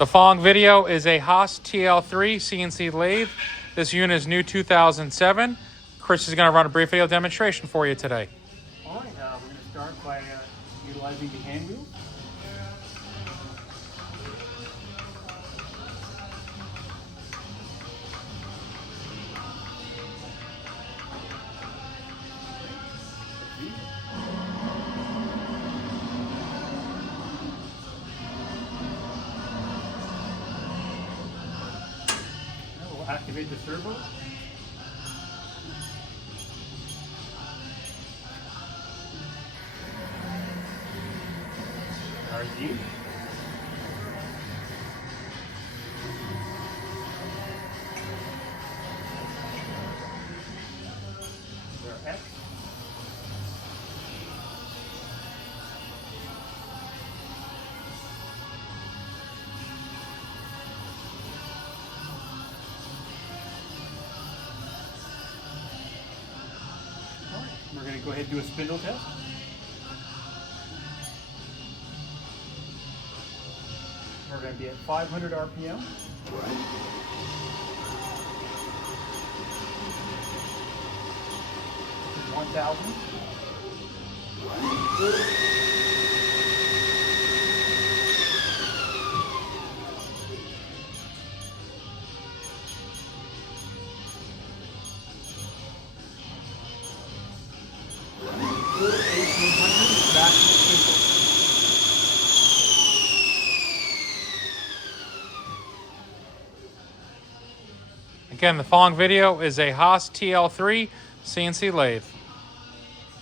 The following video is a HAAS TL-3 CNC lathe. This unit is new 2007. Chris is going to run a brief video demonstration for you today. All right, we're going to start by utilizing the hand wheel. We'll activate the servo. RG. There X. We're going to go ahead and do a spindle test. We're going to be at 500 RPM. 1,000. Back to the spindle. Again, the following video is a HAAS TL-3 CNC lathe.